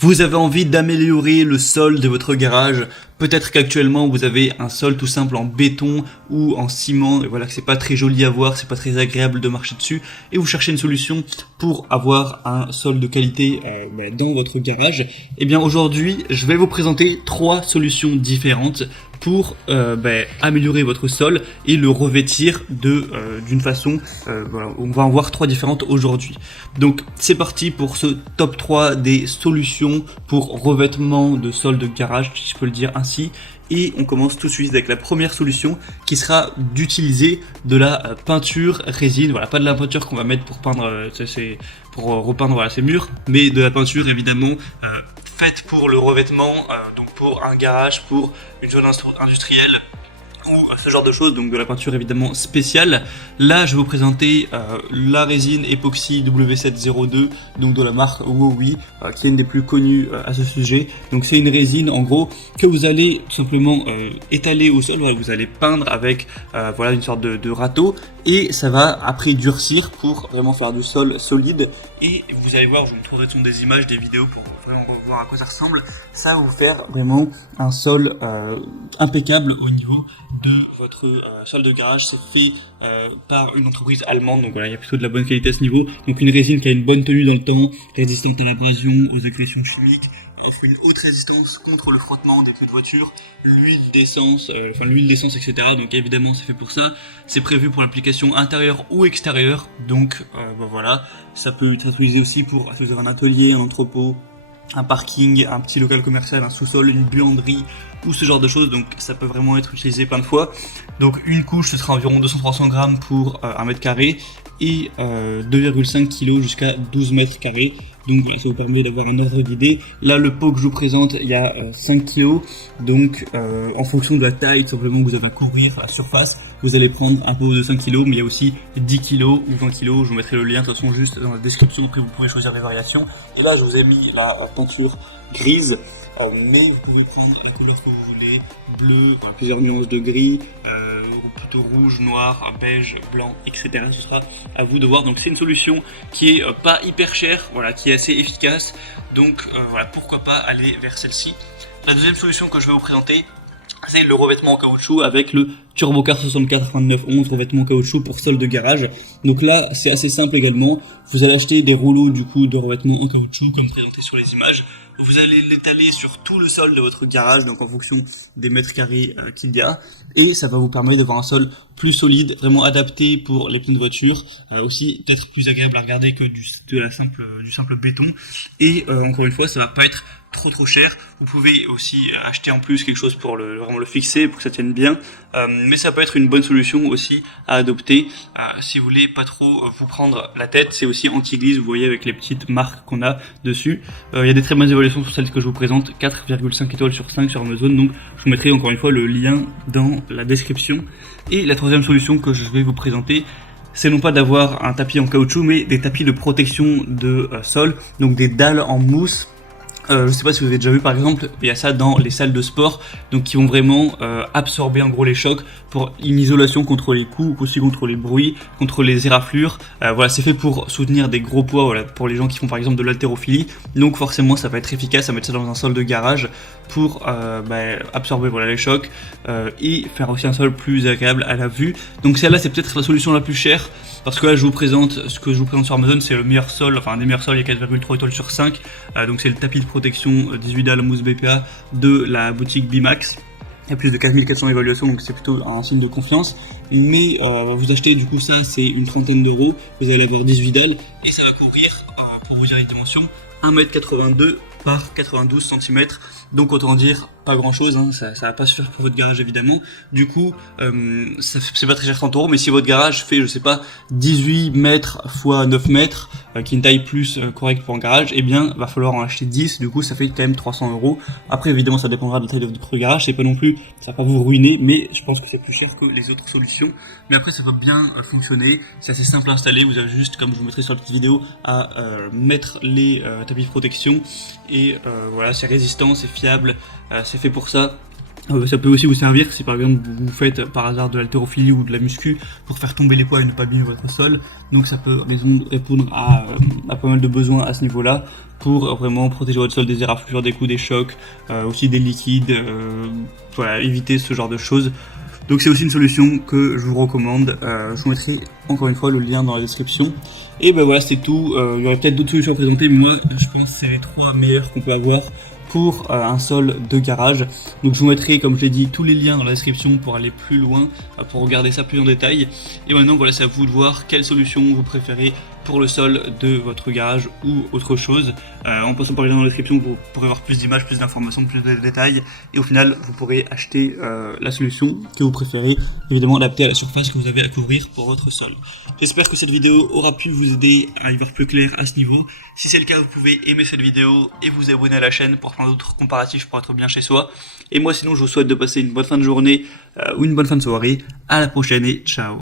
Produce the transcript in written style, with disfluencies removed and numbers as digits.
Vous avez envie d'améliorer le sol de votre garage. Peut-être qu'actuellement vous avez un sol tout simple en béton ou en ciment et voilà que c'est pas très joli à voir, c'est pas très agréable de marcher dessus et vous cherchez une solution pour avoir un sol de qualité dans votre garage. Et bien aujourd'hui je vais vous présenter trois solutions différentes pour améliorer votre sol et le revêtir d'une façon, voilà, on va en voir trois différentes aujourd'hui. Donc c'est parti pour ce top 3 des solutions pour revêtement de sol de garage, si je peux le dire ainsi. Et on commence tout de suite avec la première solution qui sera d'utiliser de la peinture résine. Voilà, pas de la peinture qu'on va mettre pour peindre, pour repeindre voilà, ces murs, mais de la peinture évidemment faite pour le revêtement, donc pour un garage, pour une zone industrielle ou ce genre de choses, donc de la peinture évidemment spéciale. Là je vais vous présenter la résine époxy W702, donc de la marque Wowi, qui est une des plus connues à ce sujet. Donc c'est une résine en gros que vous allez tout simplement étaler au sol, voilà, vous allez peindre avec voilà, une sorte de râteau et ça va après durcir pour vraiment faire du sol solide. Et vous allez voir, je vous montrerai des images, des vidéos pour vraiment voir à quoi ça ressemble. Ça va vous faire vraiment un sol impeccable au niveau de votre sol de garage. C'est fait par une entreprise allemande, donc voilà, il y a plutôt de la bonne qualité à ce niveau. Donc une résine qui a une bonne tenue dans le temps, résistante à l'abrasion, aux agressions chimiques, offre une haute résistance contre le frottement des pneus de voiture, l'huile d'essence, etc. Donc évidemment c'est fait pour ça. C'est prévu pour l'application intérieure ou extérieure. Donc voilà, ça peut être utilisé aussi pour si vous avez un atelier, un entrepôt, un parking, un petit local commercial, un sous-sol, une buanderie ou ce genre de choses, donc ça peut vraiment être utilisé plein de fois. Donc une couche ce sera environ 200-300 grammes pour 1 mètre carré et 2,5 kg jusqu'à 12 mètres carrés. Donc ça vous permet d'avoir un ordre d'idée. Là le pot que je vous présente il y a 5 kg, donc en fonction de la taille tout simplement que vous avez à couvrir à la surface, vous allez prendre un pot de 5 kg, mais il y a aussi 10 kg ou 20 kg, je vous mettrai le lien de toute façon juste dans la description, après vous pourrez choisir les variations. Et là je vous ai mis la peinture grise, mais vous pouvez prendre la couleur que vous voulez, bleu, voilà, plusieurs nuances de gris, plutôt rouge, noir, beige, blanc, etc. Ce sera à vous de voir. Donc c'est une solution qui est pas hyper chère, voilà, qui est assez efficace, donc voilà, pourquoi pas aller vers celle-ci. La deuxième solution que je vais vous présenter, c'est le revêtement en caoutchouc avec le Turbocar 64-2911 revêtement caoutchouc pour sol de garage. Donc là c'est assez simple également, vous allez acheter des rouleaux du coup de revêtement en caoutchouc comme présenté sur les images. Vous allez l'étaler sur tout le sol de votre garage, donc en fonction des mètres carrés qu'il y a, et ça va vous permettre d'avoir un sol plus solide, vraiment adapté pour les pneus de voiture, aussi peut-être plus agréable à regarder que du simple béton. Et encore une fois, ça va pas être trop cher. Vous pouvez aussi acheter en plus quelque chose pour vraiment le fixer, pour que ça tienne bien, mais ça peut être une bonne solution aussi à adopter si vous voulez pas trop vous prendre la tête. C'est aussi anti-glisse, vous voyez avec les petites marques qu'on a dessus. Il y a des très bonnes évaluations sur celle que je vous présente, 4,5 étoiles sur 5 sur Amazon, donc je vous mettrai encore une fois le lien dans la description. Et la troisième solution que je vais vous présenter, c'est non pas d'avoir un tapis en caoutchouc, mais des tapis de protection de sol, donc des dalles en mousse. Je sais pas si vous avez déjà vu par exemple, il y a ça dans les salles de sport, donc qui vont vraiment absorber en gros les chocs pour une isolation contre les coups, aussi contre les bruits, contre les éraflures. Voilà, c'est fait pour soutenir des gros poids, voilà, pour les gens qui font par exemple de l'haltérophilie. Donc forcément ça va être efficace à mettre ça dans un sol de garage pour absorber voilà, les chocs et faire aussi un sol plus agréable à la vue. Donc celle-là c'est peut-être la solution la plus chère, parce que là je vous présente, ce que je vous présente sur Amazon c'est le meilleur sol, enfin un des meilleurs sols, il y a 4,3 étoiles sur 5, donc c'est le tapis de protection 18 dalles mousse BPA de la boutique Bimax. Il y a plus de 4400 évaluations, donc c'est plutôt un signe de confiance. Mais vous achetez du coup ça, c'est une trentaine d'euros, vous allez avoir 18 dalles et ça va couvrir, pour vous dire les dimensions, 1m82 par 92 cm. Donc autant dire pas grand chose, hein, ça va pas suffire pour votre garage évidemment. Du coup c'est pas très cher 30 euros, mais si votre garage fait je sais pas 18 mètres x 9 mètres, qui est une taille plus correcte pour un garage, et bien va falloir en acheter 10, du coup ça fait quand même 300 euros. Après évidemment ça dépendra de la taille de votre garage, c'est pas non plus, ça va pas vous ruiner, mais je pense que c'est plus cher que les autres solutions. Mais après ça va bien fonctionner, c'est assez simple à installer, vous avez juste, comme je vous mettrai sur la petite vidéo, à mettre les tapis de protection, et voilà, c'est résistant, c'est fiable, c'est fait pour ça. Ça peut aussi vous servir si par exemple vous faites par hasard de l'haltérophilie ou de la muscu pour faire tomber les poids et ne pas abîmer votre sol. Donc ça peut répondre à pas mal de besoins à ce niveau-là pour vraiment protéger votre sol des éraflures, des coups, des chocs, aussi des liquides, voilà, éviter ce genre de choses. Donc c'est aussi une solution que je vous recommande. Je vous mettrai encore une fois le lien dans la description. Et ben voilà, c'est tout. Il y aurait peut-être d'autres solutions à présenter, mais moi je pense que c'est les 3 meilleures qu'on peut avoir pour un sol de garage. Donc je vous mettrai, comme je l'ai dit, tous les liens dans la description pour aller plus loin, pour regarder ça plus en détail. Et maintenant voilà, c'est à vous de voir quelle solution vous préférez pour le sol de votre garage ou autre chose. En passant par les liens dans la description, vous pourrez voir plus d'images, plus d'informations, plus de détails. Et au final, vous pourrez acheter la solution que vous préférez, évidemment adaptée à la surface que vous avez à couvrir pour votre sol. J'espère que cette vidéo aura pu vous aider à y voir plus clair à ce niveau. Si c'est le cas, vous pouvez aimer cette vidéo et vous abonner à la chaîne pour plein d'autres comparatifs pour être bien chez soi. Et moi sinon, je vous souhaite de passer une bonne fin de journée ou une bonne fin de soirée. À la prochaine et ciao.